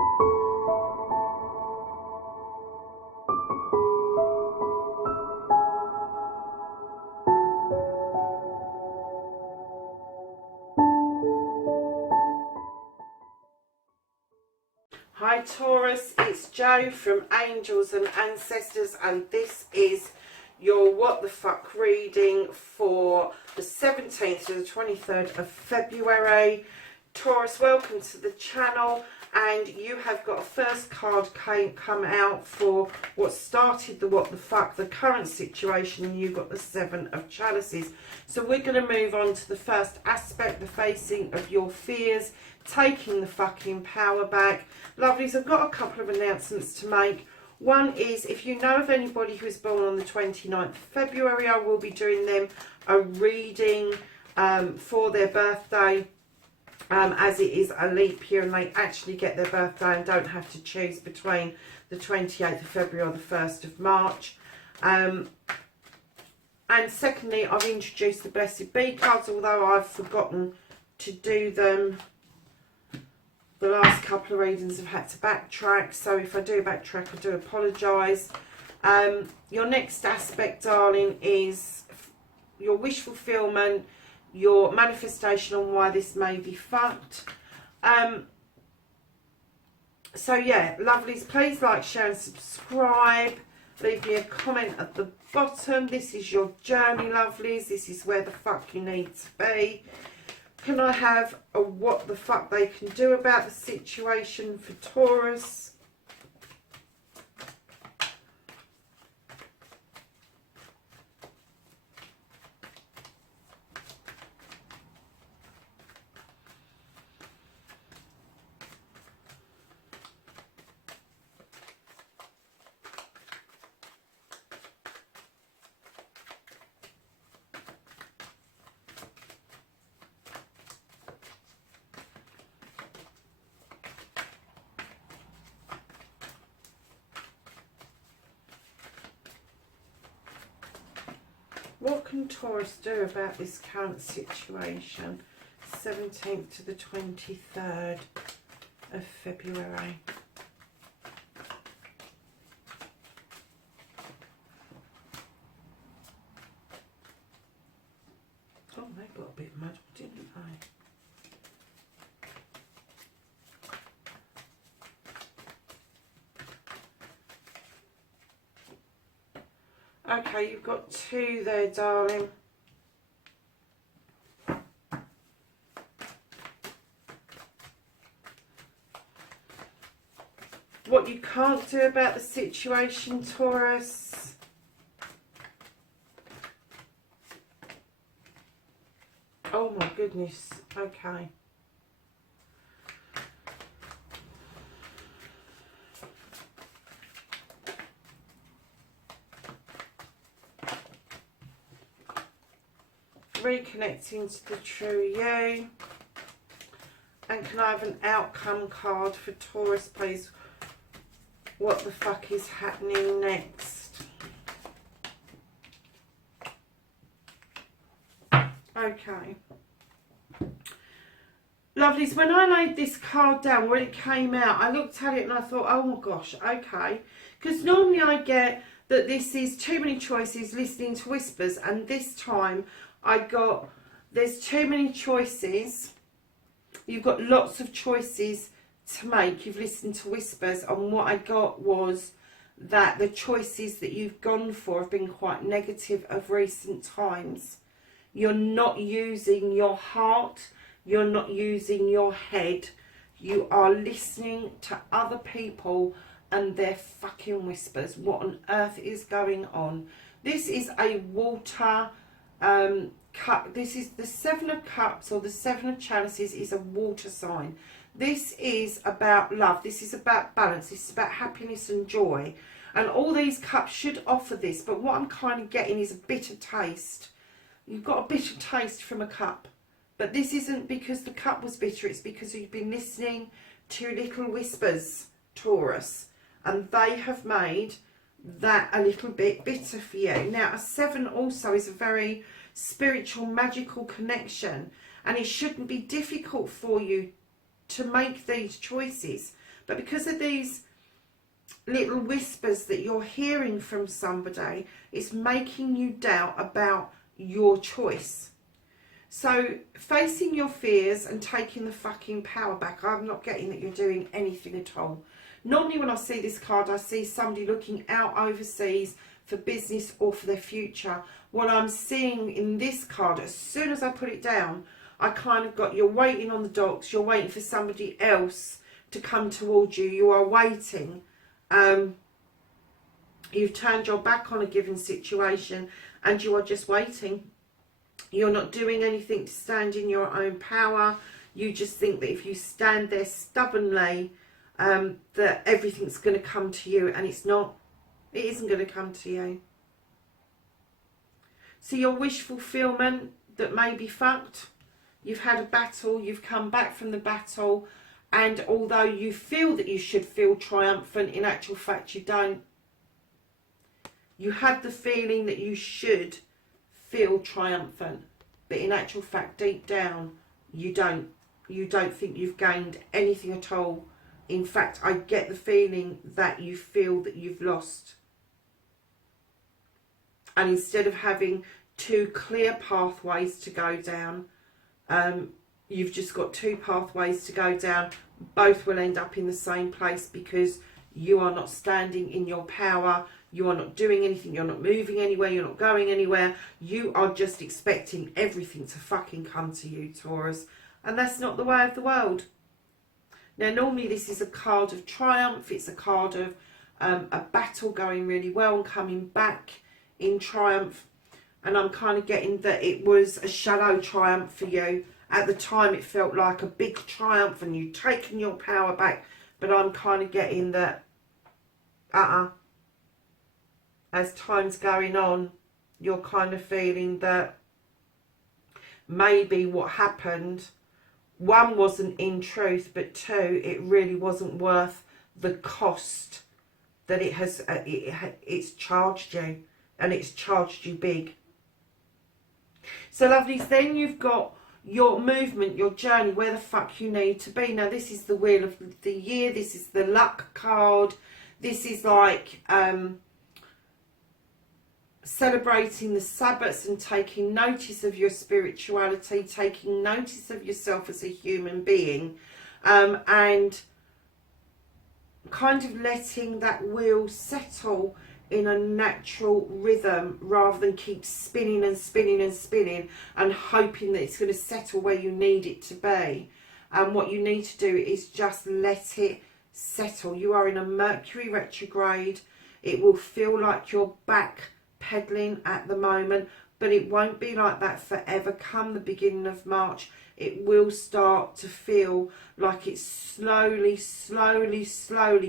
Hi Taurus, it's Jo from Angels and Ancestors, and this is your What the Fuck reading for the 17th to the 23rd of February. Taurus, welcome to the channel, and you have got a first card come out for what started the What the Fuck, the current situation, and you've got the Seven of Chalices. So we're going to move on to the first aspect, the facing of your fears, taking the fucking power back. Lovelies, I've got a couple of announcements to make. One is, if you know of anybody who is born on the 29th of February, I will be doing them a reading for their birthday, as it is a leap year and they actually get their birthday and don't have to choose between the 28th of February or the 1st of March. And secondly, I've introduced the Blessed Bee cards, although I've forgotten to do them. The last couple of readings have had to backtrack, so if I do backtrack, I do apologise. Your next aspect, darling, is your wish fulfillment, your manifestation on why this may be fucked. So yeah, lovelies, please like, share and subscribe. Leave me a comment at the bottom. This is your journey, lovelies. This is where the fuck you need to be. Can I have a what the fuck they can do about the situation for Taurus? What can Taurus do about this current situation? 17th to the 23rd of February. Oh, they got a bit muddled, didn't they? Okay, you've got two there, darling. What you can't do about the situation, Taurus. Oh my goodness, okay. Reconnecting to the true you. And can I have an outcome card for Taurus, please? What the fuck is happening next? Okay. Lovelies, when I laid this card down, when it came out, I looked at it and I thought, oh my gosh, okay. Because normally I get that this is too many choices, listening to whispers, and this time I got, there's too many choices. You've got lots of choices to make. You've listened to whispers, and what I got was that the choices that you've gone for have been quite negative of recent times. You're not using your heart. You're not using your head. You are listening to other people and their fucking whispers. What on earth is going on? This is a water cup. This is the Seven of Cups, or the Seven of Chalices is a water sign. This is about love. This is about balance. This is about happiness and joy. And all these cups should offer this. But what I'm kind of getting is a bitter taste. You've got a bitter taste from a cup. But this isn't because the cup was bitter. It's because you've been listening to little whispers, Taurus. And they have made that a little bit bitter for you. Now, a seven also is a very spiritual, magical connection. And it shouldn't be difficult for you to make these choices. But because of these little whispers that you're hearing from somebody, it's making you doubt about your choice. So facing your fears and taking the fucking power back. I'm not getting that you're doing anything at all. Normally when I see this card, I see somebody looking out overseas for business or for their future. What I'm seeing in this card, as soon as I put it down, I kind of got, you're waiting on the docks, you're waiting for somebody else to come towards you, you are waiting. You've turned your back on a given situation and you are just waiting. You're not doing anything to stand in your own power. You just think that if you stand there stubbornly, that everything's going to come to you, and it's not. It isn't going to come to you. So your wish fulfillment that may be fucked. You've had a battle, you've come back from the battle, and although you feel that you should feel triumphant, in actual fact you don't. You have the feeling that you should feel triumphant, but in actual fact deep down you don't. You don't think you've gained anything at all. In fact, I get the feeling that you feel that you've lost. And instead of having two clear pathways to go down, you've just got two pathways to go down. Both will end up in the same place because you are not standing in your power. You are not doing anything. You're not moving anywhere. You're not going anywhere. You are just expecting everything to fucking come to you, Taurus. And that's not the way of the world. Now, normally this is a card of triumph. It's a card of a battle going really well and coming back in triumph. And I'm kind of getting that it was a shallow triumph for you. At the time it felt like a big triumph and you'd taken your power back. But I'm kind of getting that, as time's going on, you're kind of feeling that maybe what happened, one, wasn't in truth, but two, it really wasn't worth the cost that it has. It's charged you, and it's charged you big. So lovelies, then you've got your movement, your journey, where the fuck you need to be. Now this is the Wheel of the Year, this is the luck card, this is like celebrating the Sabbats and taking notice of your spirituality, taking notice of yourself as a human being, and kind of letting that wheel settle in a natural rhythm rather than keep spinning and spinning and spinning and hoping that it's going to settle where you need it to be. And what you need to do is just let it settle. You are in a Mercury retrograde. It will feel like you're back pedaling at the moment, but it won't be like that forever. Come the beginning of March, it will start to feel like it's slowly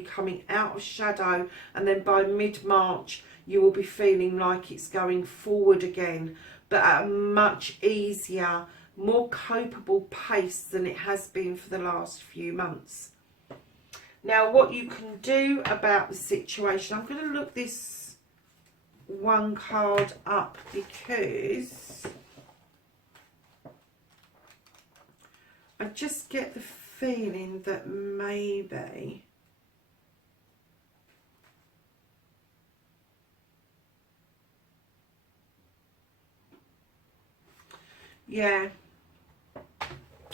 coming out of shadow, and then by mid-March you will be feeling like it's going forward again, but at a much easier, more copable pace than it has been for the last few months. Now what you can do about the situation, I'm going to look this one card up because I just get the feeling that maybe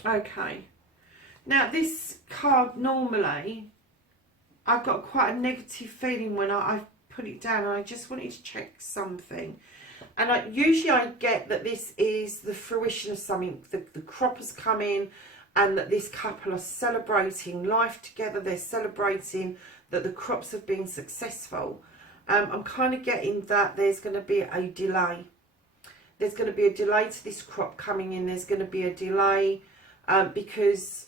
okay. Now this card, normally I've got quite a negative feeling when I put it down, and I just wanted to check something. And usually I get that this is the fruition of something, the crop has come in, and that this couple are celebrating life together. They're celebrating that the crops have been successful. I'm kind of getting that there's going to be a delay. There's going to be a delay to this crop coming in. There's going to be a delay because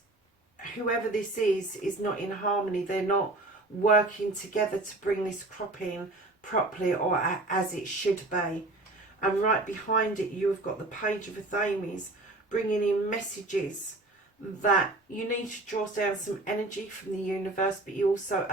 whoever this is not in harmony. They're not working together to bring this crop in properly or as it should be. And right behind it, you've got the Page of Athames bringing in messages that you need to draw down some energy from the universe, but you also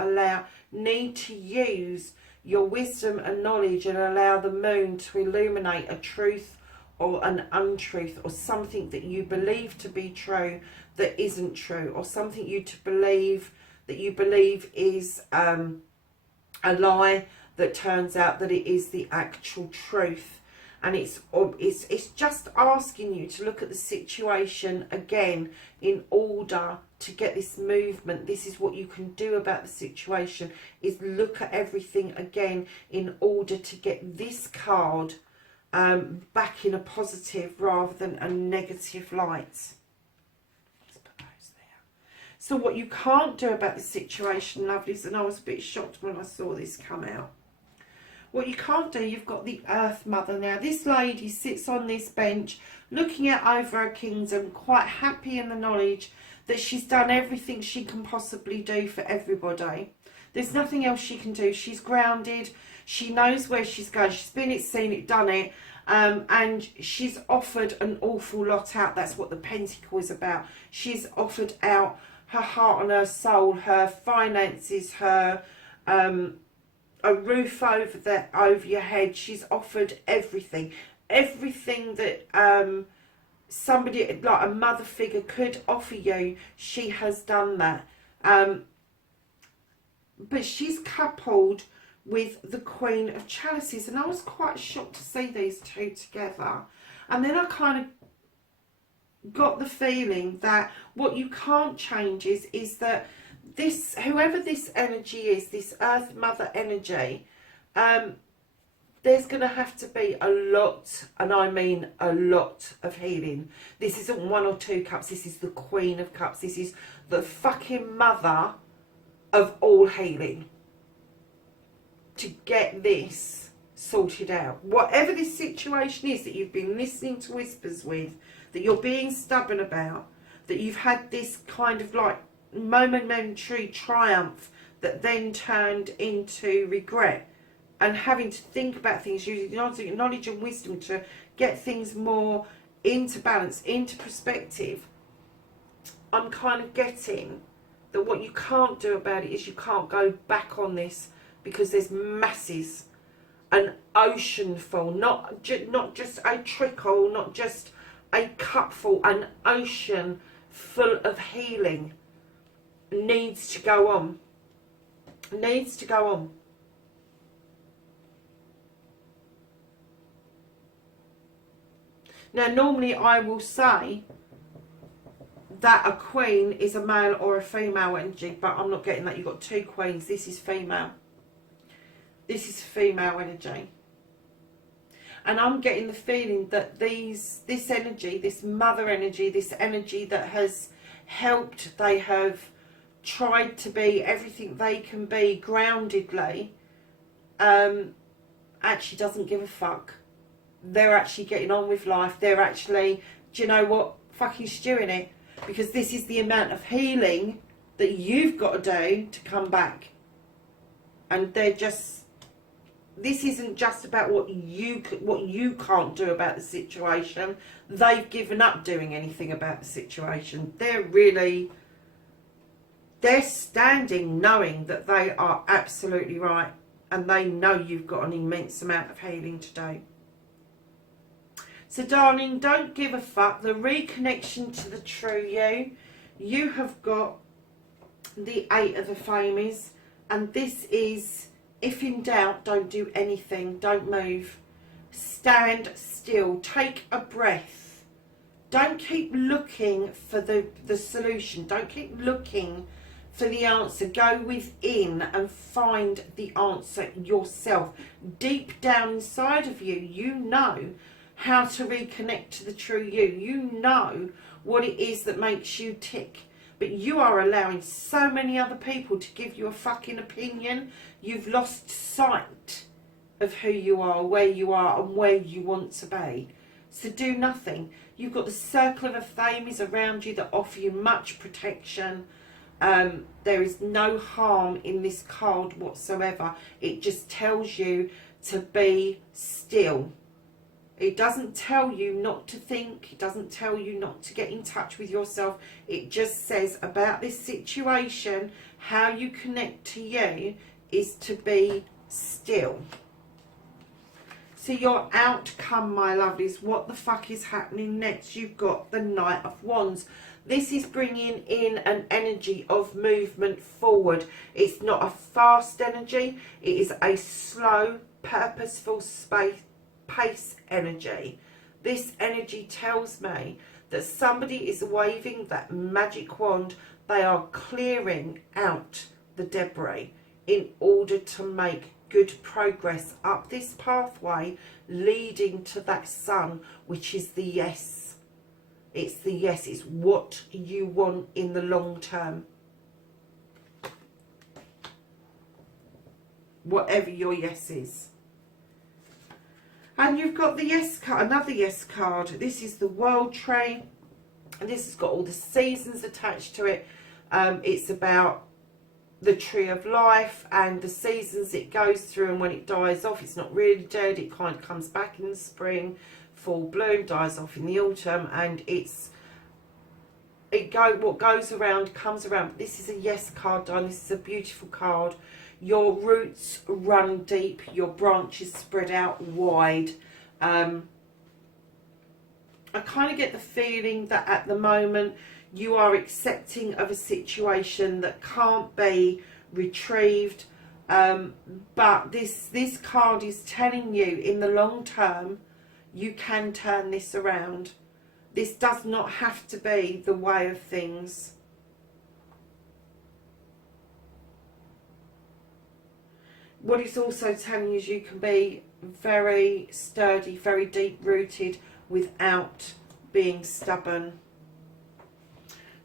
need to use your wisdom and knowledge and allow the moon to illuminate a truth or an untruth, or something that you believe to be true that isn't true, or something you to believe that you believe is a lie that turns out that it is the actual truth. And it's just asking you to look at the situation again in order to get this movement. This is what you can do about the situation, is look at everything again in order to get this card back in a positive rather than a negative light. Let's put those there. So what you can't do about the situation, lovelies, and I was a bit shocked when I saw this come out. What you can't do, you've got the Earth Mother now. This lady sits on this bench looking out over her kingdom, quite happy in the knowledge that she's done everything she can possibly do for everybody. There's nothing else she can do. She's grounded. She knows where she's going. She's been it, seen it, done it. And she's offered an awful lot out. That's what the Pentacle is about. She's offered out her heart and her soul, her finances, her... a roof over your head. She's offered everything that somebody like a mother figure could offer you. She has done that, but she's coupled with the Queen of Chalices, and I was quite shocked to see these two together. And then I kind of got the feeling that what you can't change is that this, whoever this energy is, this Earth Mother energy, there's going to have to be a lot, and I mean a lot, of healing. This isn't 1 or 2 cups. This is the Queen of Cups. This is the fucking mother of all healing. To get this sorted out. Whatever this situation is that you've been listening to whispers with, that you're being stubborn about, that you've had this kind of like momentary triumph that then turned into regret, and having to think about things using knowledge and wisdom to get things more into balance, into perspective. I'm kind of getting that what you can't do about it is you can't go back on this, because there's masses, an ocean full, not just a trickle, not just a cupful, an ocean full of healing needs to go on. Needs to go on. Now, normally I will say that a queen is a male or a female energy, but I'm not getting that. You've got 2 queens. This is female. This is female energy. And I'm getting the feeling that this energy, this mother energy, this energy that has helped, they have tried to be everything they can be groundedly, actually doesn't give a fuck. They're actually getting on with life. They're actually, do you know what, fucking stewing it, because this is the amount of healing that you've got to do to come back. And they're just, this isn't just about what you can't do about the situation. They've given up doing anything about the situation. They're standing knowing that they are absolutely right, and they know you've got an immense amount of healing to do. So darling, don't give a fuck. The reconnection to the true you have got the 8 of the Flamies, and this is, if in doubt, don't do anything, don't move, stand still, take a breath. Don't keep looking for the solution, don't keep looking for the answer. Go within and find the answer yourself. Deep down inside of you, you know how to reconnect to the true you. You know what it is that makes you tick. But you are allowing so many other people to give you a fucking opinion. You've lost sight of who you are, where you are, and where you want to be. So do nothing. You've got the circle of Flamies around you that offer you much protection. There is no harm in this card whatsoever. It just tells you to be still. It doesn't tell you not to think. It doesn't tell you not to get in touch with yourself. It just says about this situation, how you connect to you is to be still. So your outcome, my lovelies, what the fuck is happening next? You've got the Knight of Wands. This is bringing in an energy of movement forward. It's not a fast energy. It is a slow, purposeful pace energy. This energy tells me that somebody is waving that magic wand. They are clearing out the debris in order to make good progress up this pathway leading to that sun, which is the yes. It's the yes. It's what you want in the long term. Whatever your yes is. And you've got the yes card, another yes card. This is the World Tree. And this has got all the seasons attached to it. It's about the tree of life and the seasons it goes through, and when it dies off, it's not really dead. It kind of comes back in the spring, full bloom, dies off in the autumn, and what goes around comes around. But this is a yes card, darling. This is a beautiful card. Your roots run deep, your branches spread out wide. I kind of get the feeling that at the moment you are accepting of a situation that can't be retrieved, but this card is telling you in the long term you can turn this around. This does not have to be the way of things. What it's also telling you is you can be very sturdy, very deep rooted without being stubborn.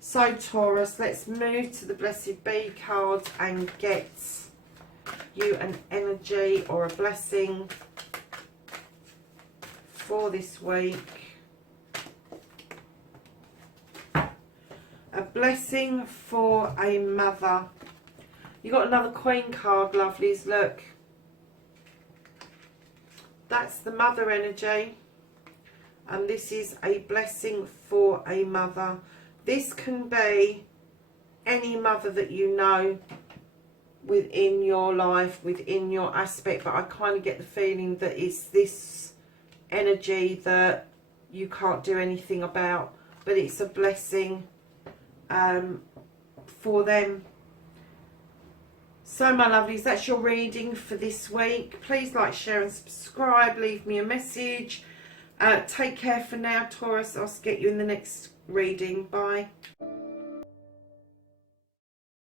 So Taurus, let's move to the Blessed Bee cards and get you an energy or a blessing for this week. A blessing for a mother. You got another Queen card, lovelies, look. That's the mother energy. And this is a blessing for a mother. This can be any mother that you know within your life, within your aspect, but I kind of get the feeling that it's this energy that you can't do anything about, but it's a blessing for them. So my lovelies, that's your reading for this week. Please like, share and subscribe. Leave me a message. Take care for now, Taurus. I'll get you in the next reading. Bye.